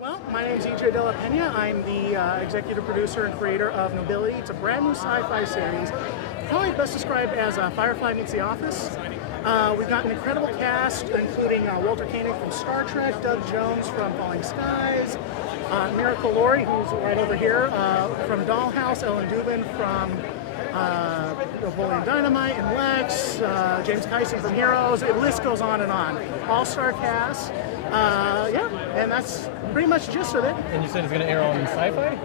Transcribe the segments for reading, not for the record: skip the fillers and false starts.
Well, my name is EJ De La Pena. I'm the executive producer and creator of Nobility. It's a brand new sci-fi series, probably best described as Firefly meets The Office. We've got an incredible cast, including Walter Koenig from Star Trek, Doug Jones from Falling Skies, Miracle Laurie, who's right over here, from Dollhouse, Ellen Dubin from Napoleon Dynamite and Lex, James Kyson from Heroes. The list goes on and on. All-star cast. Yeah, and that's pretty much the gist of it. And you said it's going to air on Sci-Fi?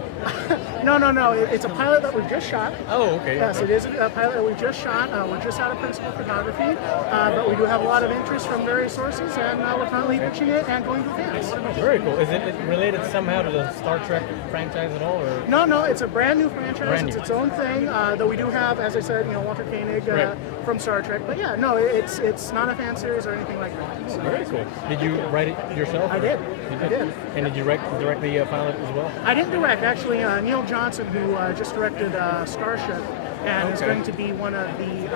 No. It's a pilot that we've just shot. Oh, okay. Yes, it is a pilot that we just shot. We're just out of principal photography, but we do have a lot of interest from various sources, and we're currently pitching it and going to fans. Very cool. Is it related somehow to the Star Trek franchise at all? Or? No, it's a brand new franchise. Brand It's new. its own thing, though we do have, as I said, Walter Koenig Right. from Star Trek. But yeah, no, it's not a fan series or anything like that. So. Very cool. Did you write it yourself? I did. You I did. And did you direct the pilot as well? I didn't direct, actually. Neil Johnson, who just directed Starship, and is Okay. going to be one of the,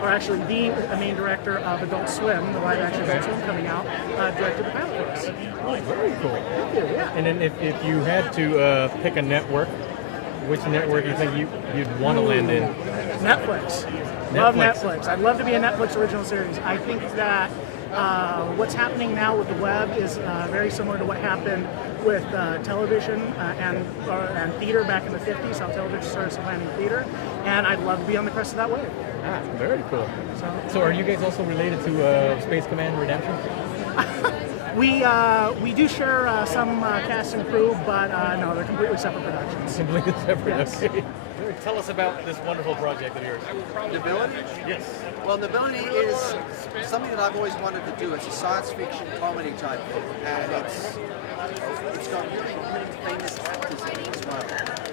or actually the main director of Adult Swim, the live-action Adult Swim coming out, directed the pilot for us. Oh, very cool. Thank you, yeah. And then if you had to pick a network, which network do you think you'd want to land in? Netflix. Love Netflix. I'd love to be a Netflix original series. I think that what's happening now with the web is very similar to what happened with television and theater back in the 50s, how television started supplanting theater, and I'd love to be on the crest of that wave. Ah, very cool. So, So are you guys also related to Space Command Redemption? we do share some cast and crew, but no, they're completely separate productions. Completely separate. Yes. Okay. Tell us about this wonderful project of yours. Nobility? Yes. Well, Nobility is something that I've always wanted to do. It's a science fiction comedy type thing, and it's got really famous actors in it as well,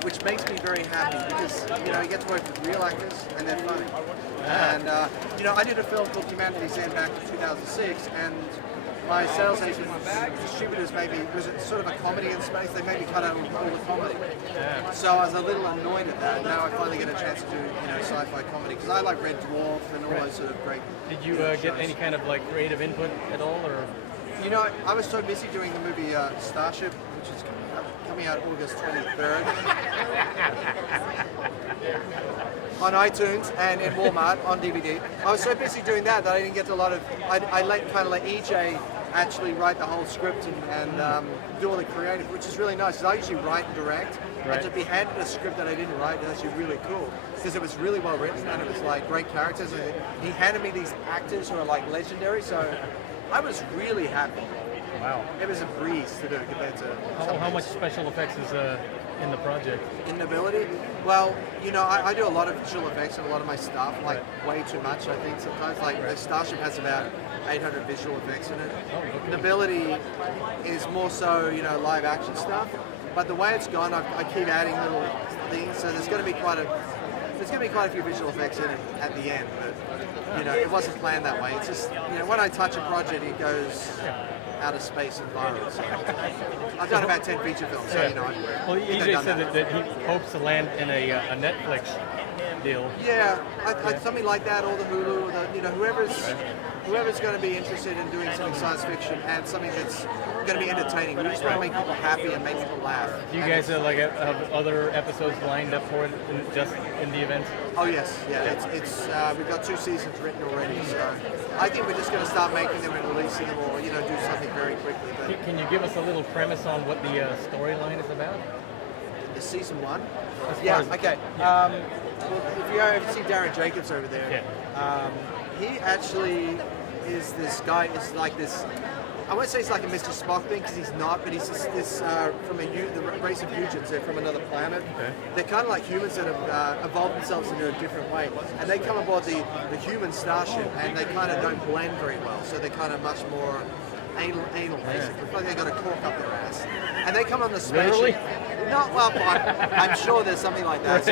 which makes me very happy because you get to work with real actors and they're funny. And I did a film called Humanity's End back in 2006, and my sales agent, distributors, was it sort of a comedy in space? They made me cut out all the comedy. So I was a little annoyed at that. Now I finally get a chance to do sci-fi comedy because I like Red Dwarf and all those sort of great. Did you get any kind of creative input at all, or? I was so busy doing the movie Starship, which is coming out August 23rd on iTunes and in Walmart on DVD. I was so busy doing that I didn't get a lot of. I let EJ actually write the whole script and do all the creative, which is really nice. Because I usually write and direct, and to be handed a script that I didn't write is actually really cool because it was really well written and it was great characters. And he handed me these actors who are legendary, so I was really happy. Wow. It was a breeze to do compared to How much special effects is in the project? in Nobility. Well, I do a lot of visual effects in a lot of my stuff, way too much, I think, sometimes. The Starship has about 800 visual effects in it. Nobility is more so, live action stuff. But the way it's gone, I keep adding little things, so there's going to be quite a few visual effects in it at the end. But, it wasn't planned that way. It's just, when I touch a project, it goes out of space and viral. So I've done about 10 feature films, so Well, EJ said that he hopes to land in a Netflix deal. Yeah, something like that, or the Hulu, or whoever's going to be interested in doing something science fiction and something that's going to be entertaining. We just want to make people happy and make people laugh. Do you guys have other episodes lined up for it just in the event? Oh yes, yeah. It's we've got 2 seasons written already, so I think we're just going to start making them and releasing them, or do something very quickly. But Can you give us a little premise on what the storyline is about? it's season 1. As Yeah. far as- Okay. Well, if you see Darren Jacobs over there, he actually is this guy. It's like this. I won't say he's like a Mr. Spock thing because he's not, but he's this from the race of Eugens. They're from another planet. Okay. They're kind of like humans that have evolved themselves into a different way, and they come aboard the human starship, and they kind of don't blend very well. So they're kind of much more anal basically. It's like they got a cork up their ass, and they come on the spaceship. Literally? No, well, I'm sure there's something like that.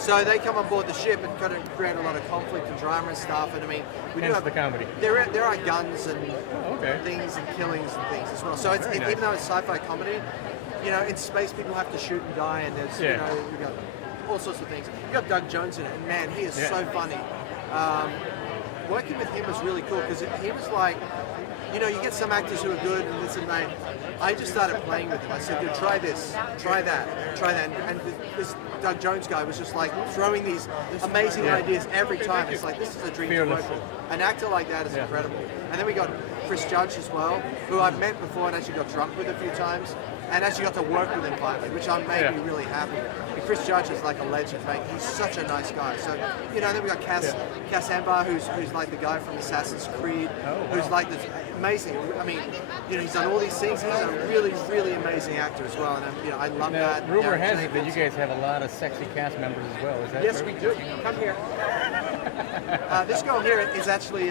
So they come on board the ship and kind of create a lot of conflict and drama and stuff. And I mean, we do Hence have the comedy. There are guns and Okay. things and killings and things as well. So it's, Very nice. even though it's sci-fi comedy, in space people have to shoot and die, and there's we got all sorts of things. You got Doug Jones in it, and man, he is so funny. working with him was really cool because he was like, you know, you get some actors who are good and this and that. I just started playing with him. I said, dude, try this, try that, try that. And this Doug Jones guy was just like throwing these amazing ideas every time. It's like, this is a dream to work with. An actor like that is incredible. And then we got Chris Judge as well, who I've met before and actually got drunk with a few times. And actually got to work with him finally, which made me really happy. And Chris Judge is like a legend, mate. He's such a nice guy. So, you know, then we got Cass Ambar, who's like the guy from Assassin's Creed, who's like this amazing. I mean, you know, he's done all these things. He's a really, really amazing actor as well. And you know, I love that. Rumor has it that you guys have a lot of sexy cast members as well. Is that Yes, true? we do. Come here. This girl here is actually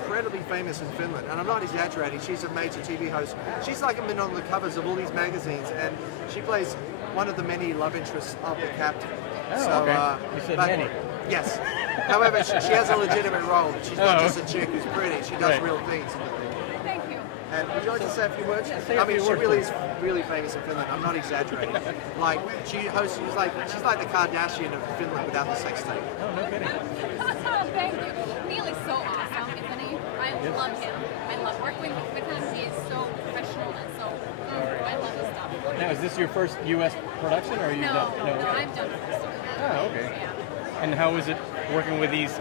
incredibly famous in Finland, and I'm not exaggerating. She's a major TV host. She's like been on the covers of all these magazines, and she plays one of the many love interests of the captain. Oh, okay. You said many. Yes. However, she has a legitimate role. She's not just a chick who's pretty. She does real things. Thank you. And would you like to say a few words? Say a I mean, few she words, really please. is really famous in Finland. I'm not exaggerating. Like she's like the Kardashian of Finland without the sex tape. Oh, no kidding. Thank you. Neil is so awesome, isn't he? I love him. I love working with him. He is so professional and so. I love his stuff. Now, is this your first U.S. production, or are you No, done? I've done this. Oh, okay. Yeah. And how is it working with these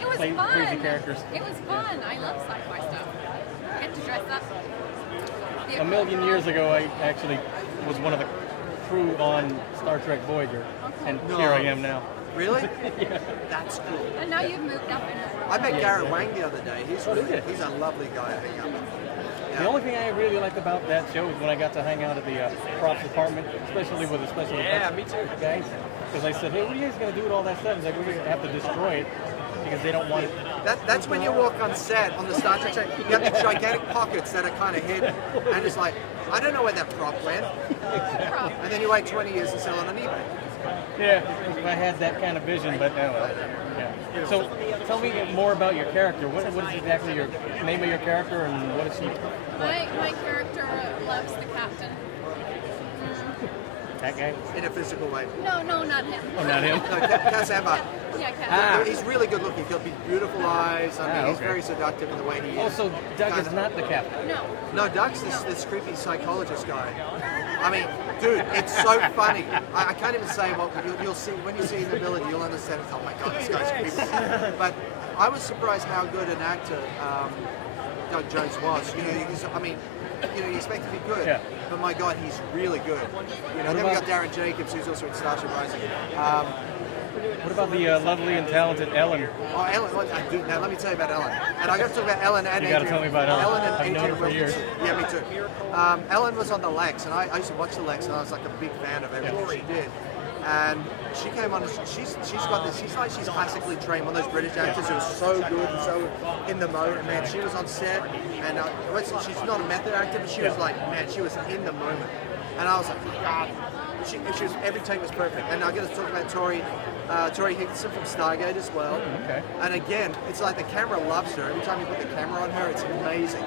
It was crazy fun. characters? It was fun. I love sci-fi stuff. Get to dress up. Be A million years ago, I actually was one of the crew on Star Trek Voyager, and here I am now. Really? That's cool. And now you've moved up in the world. I met Garrett Wang the other day. He's did you? he's a lovely guy to hang out with. The only thing I really liked about that show is when I got to hang out at the props department, especially with the special effects guys. Because I said, hey, what are you guys going to do with all that stuff? He's like, we're going to have to destroy it because they don't want it. That's when you walk on set on the Star Trek show. You have these gigantic pockets that are kind of hidden, and it's like, I don't know where that prop went. And then you wait 20 years and sell it on eBay. Yeah, if I had that kind of vision, but no. Yeah. So tell me more about your character. What is exactly your name of your character, and what is she? My character loves the captain. That guy? In a physical way. No, not him. Oh, not him. No, Cass Ambar. Yeah, captain. He's really good looking. He'll be beautiful eyes. I mean, he's okay. very seductive in the way he is. Also, Doug is not the captain. No. No, Doug's this creepy psychologist guy. I mean, dude, it's so funny. I can't even say what you'll see when you see Nobility. You'll understand. Oh my God, this guy's creepy. But I was surprised how good an actor Doug Jones was. You know, you expect to be good, but my God, he's really good. You know, then we got Darren Jacobs, who's also in Starship Rising. What about the lovely and talented Ellen? Oh, Ellen, now let me tell you about Ellen. And I got to talk about Ellen and You Adrian. gotta tell me about Ellen. Ellen and I've known Adrian her for years. Wilkinson. Yeah, me too. Ellen was on the Lex, and I used to watch the Lex, and I was like a big fan of everything she did. And she came on. She's got this. She's classically trained. One of those British actors who are so good and so in the mode. And man, she was on set, and she's not a method actor, but she was like, man, she was in the moment. And I was like, God. She was, every take was perfect. And I got to talk about Tori Higginson from Stargate as well. Okay. And again, it's like the camera loves her. Every time you put the camera on her, it's amazing.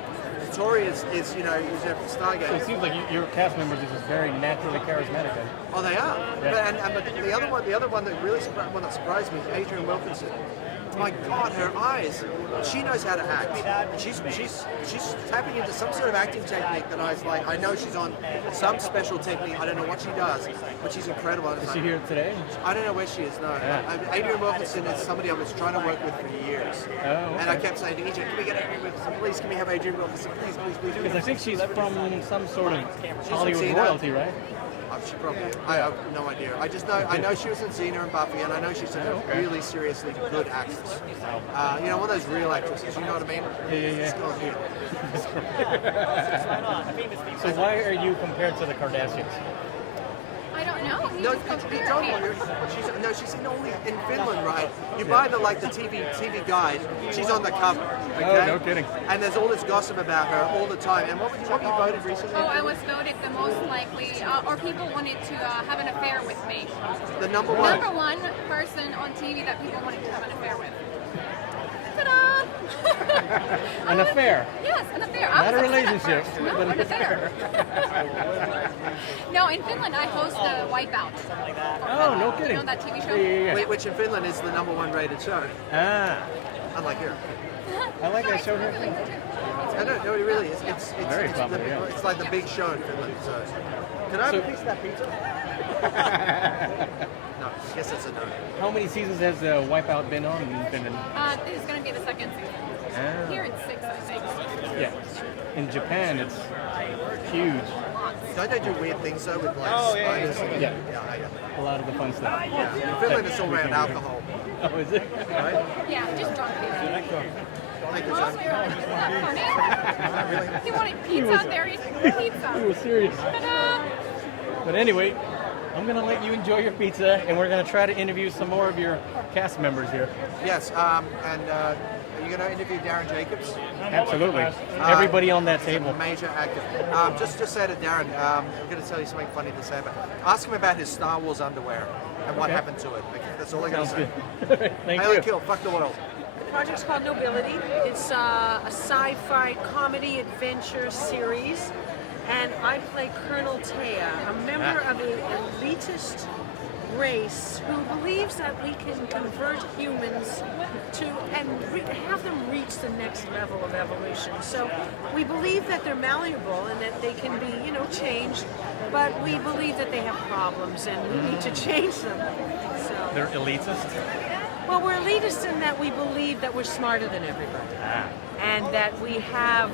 Tori is you know, from Stargate. So it seems like your cast members are just very naturally charismatic. Then. Oh, they are. Yeah. But the other one that really surprised me is Adrian Wilkinson. My God, her eyes. She knows how to act. She's tapping into some sort of acting technique that I know she's on some special technique. I don't know what she does, but she's incredible. Is she here today? I don't know where she is, no. Yeah. Adrian Wilkinson is somebody I was trying to work with for years. Oh, okay. And I kept saying to Adrian, can we get Adrian Wilkinson? Please, can we have Adrian Wilkinson? Please, please, please. Because I think she's from some sort of Hollywood Xena. royalty, right? She probably is. I have no idea. I know she was in Xena and Buffy, and I know she's a really seriously good actress. You know, one of those real actresses, you know what I mean? Yeah. This girl here. Oh, So why are you compared to the Kardashians? I don't know. You No, just you compare don't. me. She's in Finland, right? You buy the TV guide. She's on the cover. Okay? Oh, no kidding. And there's all this gossip about her all the time. And what were you voted recently? Oh, I was voted the most likely, or people wanted to have an affair with me. The number one. Number one person on TV that people wanted to have an affair with. Ta-da! An affair? Yes, an affair. Not I a was upset at relationship, first. No, but an affair. No, in Finland I host the Wipeout. Oh, no kidding. You know that TV show? Yeah. Which in Finland is the number one rated show. Ah. unlike here. I like that show here. I don't know, it really is. It's Very comedy, yeah. it's like the big show in Finland. So, can I have a piece of that pizza? No, I guess it's a no. How many seasons has Wipeout been on in Finland? This is going to be the second season. Here it's 6, I think. Yeah. In Japan, it's huge. Don't they do weird things though with like spiders? And, Yeah. yeah. A lot of the fun stuff. In Finland, it's all around alcohol, Oh, is it? right? Yeah, just drunk people. Thank you, sir. He wanted pizza out there. He's pizza. He was serious. Ta-da! But anyway, I'm going to let you enjoy your pizza, and we're going to try to interview some more of your cast members here. Yes, are you going to interview Darren Jacobs? Absolutely. Everybody on that table. Major actor. Just say to Darren, I'm going to tell you something funny to say, but ask him about his Star Wars underwear and what Okay. happened to it. Okay, that's all I got to Sounds say. good. Thank Haley you. Kill, fuck the world. The project's called Nobility. It's a sci-fi comedy adventure series, and I play Colonel Taya, a member of an elitist race who believes that we can convert humans to and have them reach the next level of evolution. So we believe that they're malleable and that they can be, changed, but we believe that they have problems and we need to change them. So. They're elitist. Well, we're elitist in that we believe that we're smarter than everybody, and that we have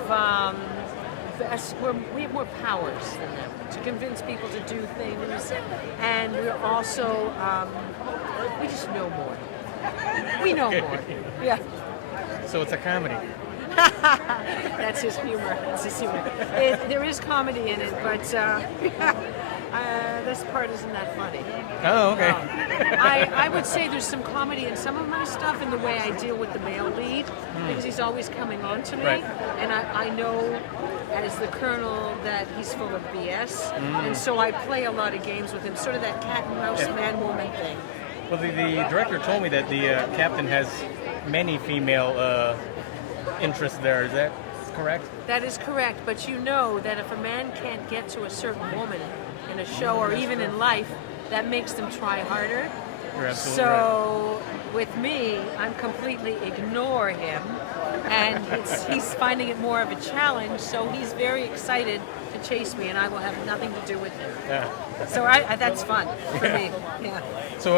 we have more powers than them to convince people to do things, and we're also we just know more. We know more. Yeah. So it's a comedy. That's his humor. That's his humor. There is comedy in it, but this part isn't that funny. Oh, okay. I would say there's some comedy in some of my stuff in the way I deal with the male lead, because he's always coming on to me, Right. and I know as the colonel that he's full of BS, and so I play a lot of games with him, sort of that cat and mouse man-woman thing. Well, the director told me that the captain has many female interests there. Is that correct? That is correct, but you know that if a man can't get to a certain woman in a show or even in life, that makes them try harder. You're absolutely right. So with me, I'm completely ignore him, and he's finding it more of a challenge. So he's very excited to chase me, and I will have nothing to do with it. Yeah. So that's fun for me. Yeah. So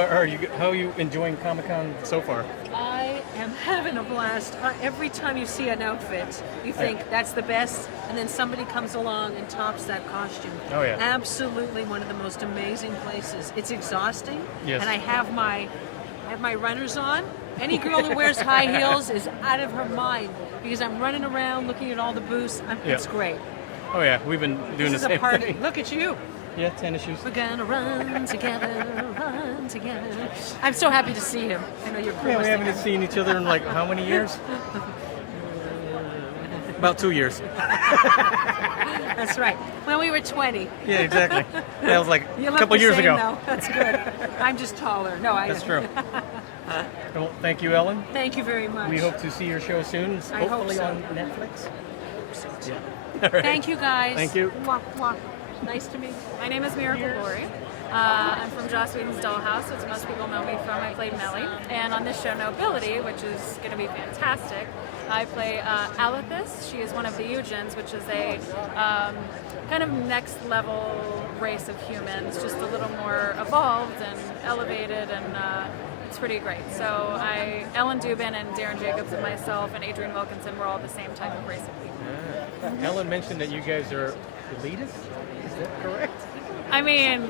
how are you enjoying Comic-Con so far? I am having a blast. Every time you see an outfit, you think that's the best, and then somebody comes along and tops that costume. Oh, yeah. Absolutely one of the most amazing places. It's exhausting, Yes. and I have my runners on. Any girl who wears high heels is out of her mind because I'm running around looking at all the booths. It's great. Oh yeah, we've been doing This the is a same party. thing. Look at you. Yeah, tennis shoes. We're gonna run together, run together. I'm so happy to see him. I know you're Yeah, we haven't seen each other in like how many years? About 2 years. That's right. When we were 20. Yeah, exactly. That was like You a look couple the years same, ago. though. That's good. I'm just taller. No, That's true. Well, thank you, Ellen. Thank you very much. We hope to see your show soon, I hope hopefully so. on Netflix. Yeah. All right. Thank you, guys. Thank you. Mwah, mwah. Nice to meet you. My name is Miracle Lori. I'm from Joss Whedon's Dollhouse, which most people know me from. I played Melly. And on this show, Nobility, which is going to be fantastic, I play Alethis. She is one of the Eugens, which is a kind of next level race of humans, just a little more evolved and elevated, and it's pretty great. So Ellen Dubin and Darren Jacobs and myself and Adrienne Wilkinson were all the same type of race of people. Ellen mentioned that you guys are elitist. Is that correct? I mean,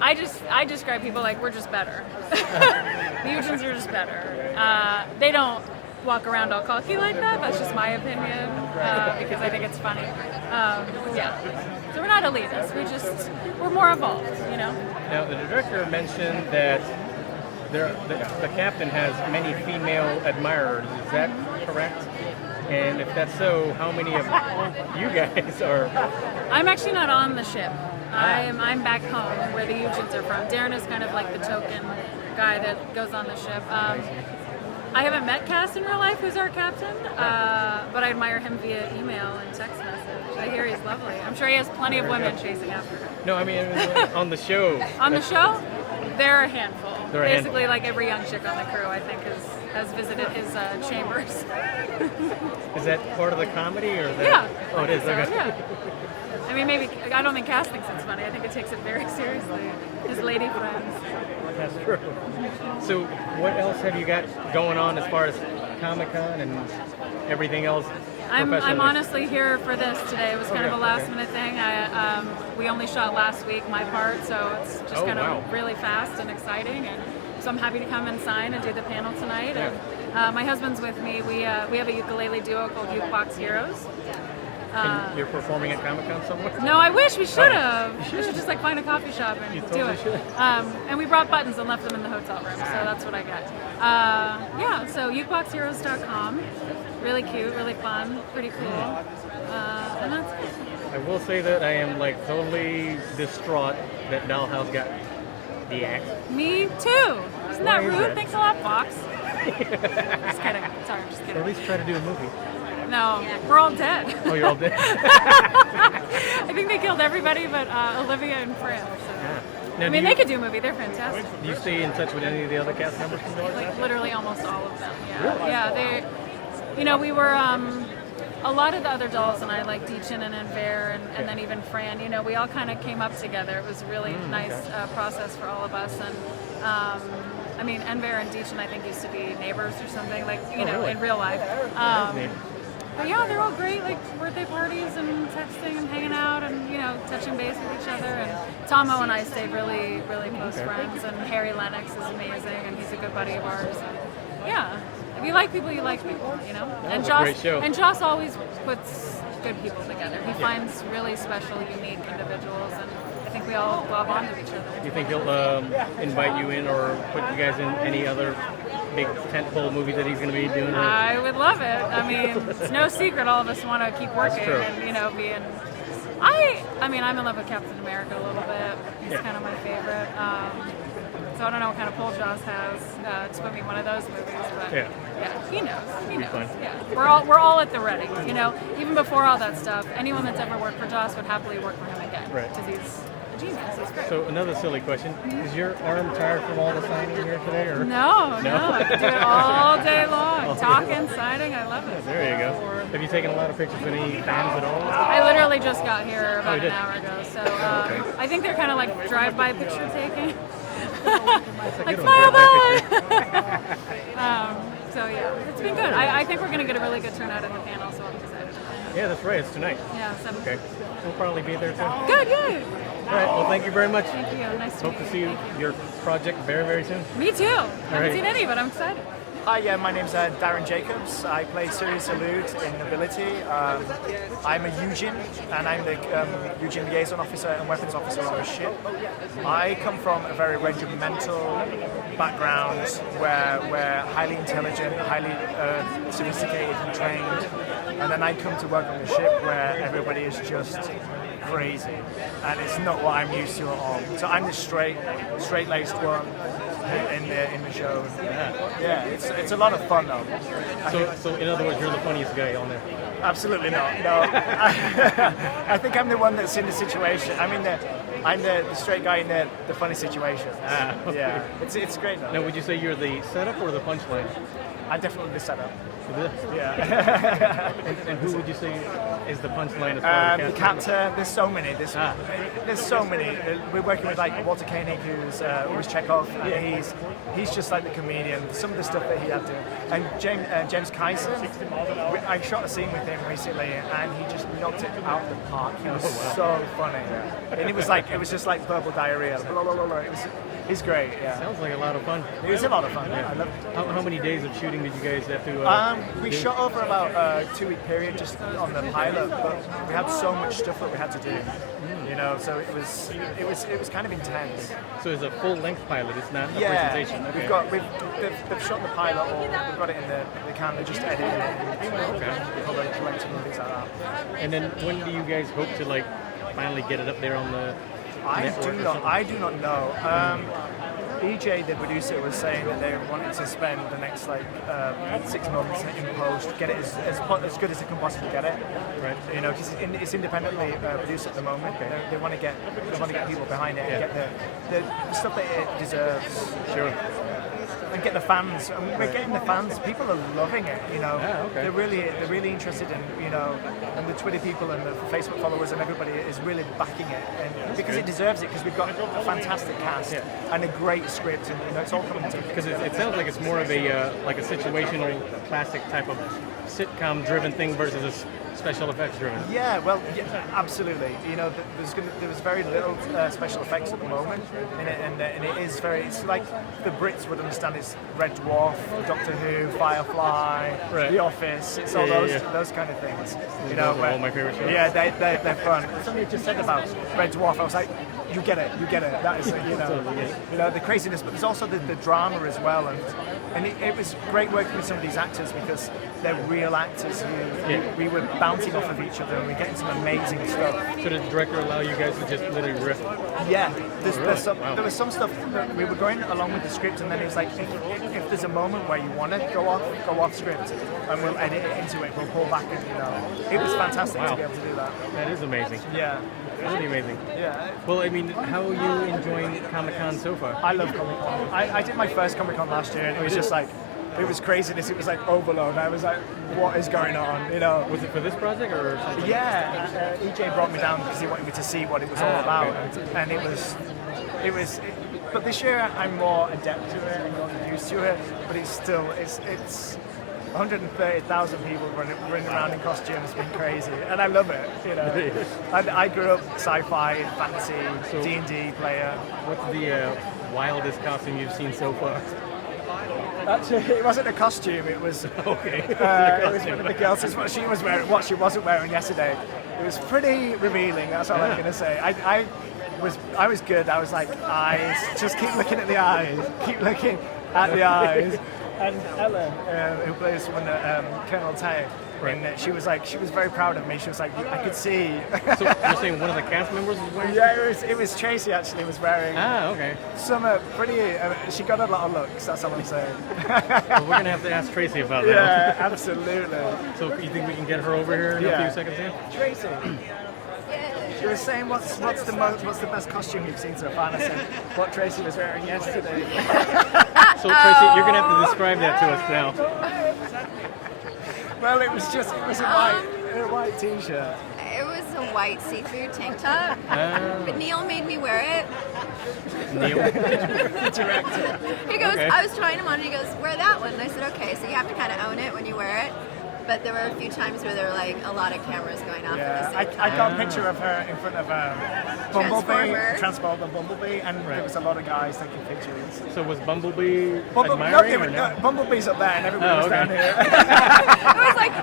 I describe people like we're just better. The Eugens are just better. They don't walk around all cocky like that. That's just my opinion because I think it's funny. Yeah. So we're not elitists. We're more evolved, you know. Now, the director mentioned that the captain has many female admirers. Is that correct? And if that's so, how many of you guys are? I'm actually not on the ship. I'm back home where the Eugens are from. Darren is kind of like the token guy that goes on the ship. I haven't met Cass in real life, who's our captain, but I admire him via email and text message. I hear he's lovely. I'm sure he has plenty of women chasing after him. No, I mean on the show. On the show? They're a handful. They're a Basically, handful. like every young chick on the crew, I think, has visited his chambers. Is that part of the comedy or that? Yeah. Oh, it is. So, Okay. yeah. I mean, maybe I don't think Cass thinks it's funny. I think it takes it very seriously. His lady friends. That's true. So, what else have you got going on as far as Comic-Con and everything else? I'm professionally? honestly here for this today. It was kind of a Okay, last okay. minute thing. We only shot last week, my part, so it's just Oh, kind of wow. really fast and exciting. And so I'm happy to come and sign and do the panel tonight. Yeah. And my husband's with me. We have a ukulele duo called Jukebox Heroes. And you're performing at Comic-Con somewhere? No, I wish we should have. You We should. should just like find a coffee shop and You do totally it. should. And we brought buttons and left them in the hotel room, so that's what I got. Yeah, so jukeboxheroes.com. Really cute, really fun, pretty cool. And that's it. I will say that I am like totally distraught that Dollhouse got the axe. Me too. Isn't that Why is rude? that? Thanks a lot, Fox. Just kidding. Sorry, just Or kidding. at least try to do a movie. No, we're all dead. Oh, you're all dead? I think they killed everybody but Olivia and Fran. So. Yeah. Now, I mean, they could do a movie. They're fantastic. do you stay in touch with any of the other cast members from Dollhouse? Like literally almost all of them. Yeah, yeah. They, you know, we were a lot of the other dolls and I, like Deechin and Enver and then even Fran. You know, we all kind of came up together. It was a really nice process for all of us. And I mean, Enver and Deechin I think used to be neighbors or something. Like you know, really? in real life. That's neat. But yeah, they're all great, like birthday parties and texting and hanging out and, you know, touching base with each other. And Tomo and I stayed really, really close friends. And Harry Lennox is amazing and he's a good buddy of ours. And yeah, if you like people, you like people, you know? That And was a great show. And Joss always puts good people together. He finds really special, unique individuals. And I think we all glob onto each other. Do you think he'll invite you in or put you guys in any other big tentpole movies that he's going to be doing? I would love it. I mean, it's no secret all of us want to keep working true. and, you know, being... I mean, I'm in love with Captain America a little bit. He's kind of my favorite. So I don't know what kind of pull Joss has to put me in one of those movies, but Yeah. he knows. He knows. fun. Yeah, we're all at the ready. You know, even before all that stuff, anyone that's ever worked for Joss would happily work for him again. Right. Because he's a genius. He's great. So another silly question: is your arm tired from all the signing here today? Or No, I could do it all day long. All day Talking, long. signing, I love it. There you go. Have you taken a lot of pictures with any fans at all? I literally just got here about you an did? hour ago, so okay. I think they're kind of like drive-by picture taking. That's a Like, good smile, one. bye! So yeah, it's been good. I think we're going to get a really good turnout at the panel, so I'm excited. Yeah, that's right. It's tonight. Yeah, 7. Okay. We'll probably be there too. Good, yay! All right. Well, thank you very much. Thank you. Nice to Hope meet to see you. Thank you. your project very, very soon. Me too. Haven't right. seen any, but I'm excited. Hi, yeah, my name's Darren Jacobs. I play Sirius Elude in Nobility. I'm a Eugene, and I'm the Eugene Liaison Officer and Weapons Officer on the ship. I come from a very regimental background where we're highly intelligent, highly sophisticated and trained, and then I come to work on the ship where everybody is just crazy, and it's not what I'm used to at all. So I'm the straight-laced one in the show. Yeah, it's a lot of fun though. So in other words, you're the funniest guy on there. Absolutely not. No, I think I'm the one that's in the situation. I'm the straight guy in the funny situation. Okay. Yeah, it's great though. Now, would you say you're the setup or the punchline? I'm definitely the setup. For this? Yeah. And who would you say is the punchline as far as The captain. There's so many. There's so many. We're working with like Walter Koenig, who's Chekhov, and he's just like the comedian. Some of the stuff that he had to. And James Kyson, I shot a scene with him recently, and he just knocked it out of the park. He was so funny, and it was just like verbal diarrhea. Blah, blah, blah, blah. He's great. Yeah. Sounds like a lot of fun. It was a lot of fun. Yeah. I loved it. How many days of shooting did you guys have to? We do? shot over about a 2-week period just on the pilot, but we had so much stuff that we had to do, you know. So it was kind of intense. So it's a full-length pilot. It's not a Yeah, presentation. Okay. they've shot the pilot, or we've got it in the can. They're just editing it. Okay. Probably collecting and things like that. And then when do you guys hope to like finally get it up there on the network or something? I do not know. EJ, the producer, was saying that they wanted to spend the next 6 months in post, get it as good as it can possibly get it. Right. You know, because it's independently produced at the moment. They want to get people behind it and get the stuff that it deserves. Sure. And get the fans. And we're getting the fans. People are loving it. You know, Yeah, okay. they're really interested in, you know, and the Twitter people and the Facebook followers and everybody is really backing it, and because it deserves it. Because we've got a fantastic cast and a great script, and you know, it's all coming together. Because it sounds like it's more of a like a situational, classic type of sitcom-driven thing versus a special effects-driven. Yeah, well, yeah, absolutely. You know, there's very little special effects at the moment in it, and it is it's like the Brits would understand it's Red Dwarf, Doctor Who, Firefly, Right. The Office. It's all those kind of things. You know, Those are all my favorite shows. Yeah, they're fun. Something you just said about Red Dwarf, I was like, you get it. That is, you know, the craziness, but there's also the drama as well, and it was great working with some of these actors because they're real actors who we were bouncing off of each other and we're getting some amazing stuff. So did the director allow you guys to just literally riff? Yeah, Really? there was some stuff that we were going along with the script, and then it was like, if there's a moment where you want to go off script, and we'll edit it into it, we'll pull back, and you know, it was fantastic to be able to do that. That is amazing. Yeah. Really amazing. Yeah. Well, I mean, how are you enjoying Comic-Con so far? I love Comic Con. I did my first Comic Con last year, and it was just like, it was craziness. It was like overload. I was like, what is going on? You know. Was it for this project or something? Yeah. EJ brought me down because he wanted me to see what it was all about, and it was. But this year I'm more adept to it and more used to it. But it's still it's 130,000 people running around in costumes, it's been crazy, and I love it. You know, I grew up sci-fi, fantasy, D&D player. What's the wildest costume you've seen so far? Actually, it wasn't a costume. It was Okay. it was one of the girls. It's what she was wearing. What she wasn't wearing yesterday. It was pretty revealing. That's all I'm going to say. I was good. I was like, eyes. Just keep looking at the eyes. Keep looking at the eyes. And Ella, who plays Colonel Tay, and she was very proud of me. She was like, I could see. So you're saying one of the cast members was wearing? Yeah, it was Tracy actually was wearing. Ah, okay. Some pretty. She got a lot of looks. That's all I'm saying. Well, we're gonna have to ask Tracy about that. Yeah, absolutely. So you think we can get her over here in a few seconds here? Tracy. She was saying, what's the best costume you've seen so far? And I said, what Tracy was wearing yesterday. So Tracy, you're gonna have to describe that to us now. Well, it was a white t-shirt. It was a white see-through tank top, but Neil made me wear it. Neil. Director. He goes, Okay. I was trying him on, and he goes, wear that one. And I said, okay, so you have to kind of own it when you wear it. But there were a few times where there were like a lot of cameras going off Yeah, at the same I time. got a picture of her in front of Transformer Bumblebee, and there was a lot of guys taking pictures. So was Bumblebee No, admiring or no? Bumblebee's up there, and everybody was okay. down here.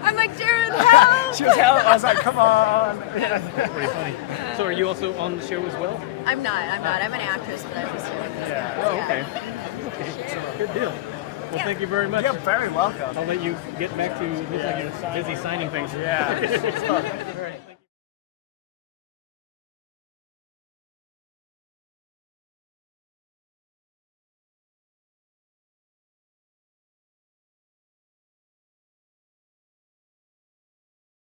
I'm like, Jared, help! She was hell. I was like, come on. Yeah. Pretty funny. So are you also on the show as well? I'm not. I'm an actress, but I'm just here with this. Yeah. Oh, okay. Good deal. Well, thank you very much. You're very welcome. I'll let you get back to look like you're busy signing things. Yeah. All right.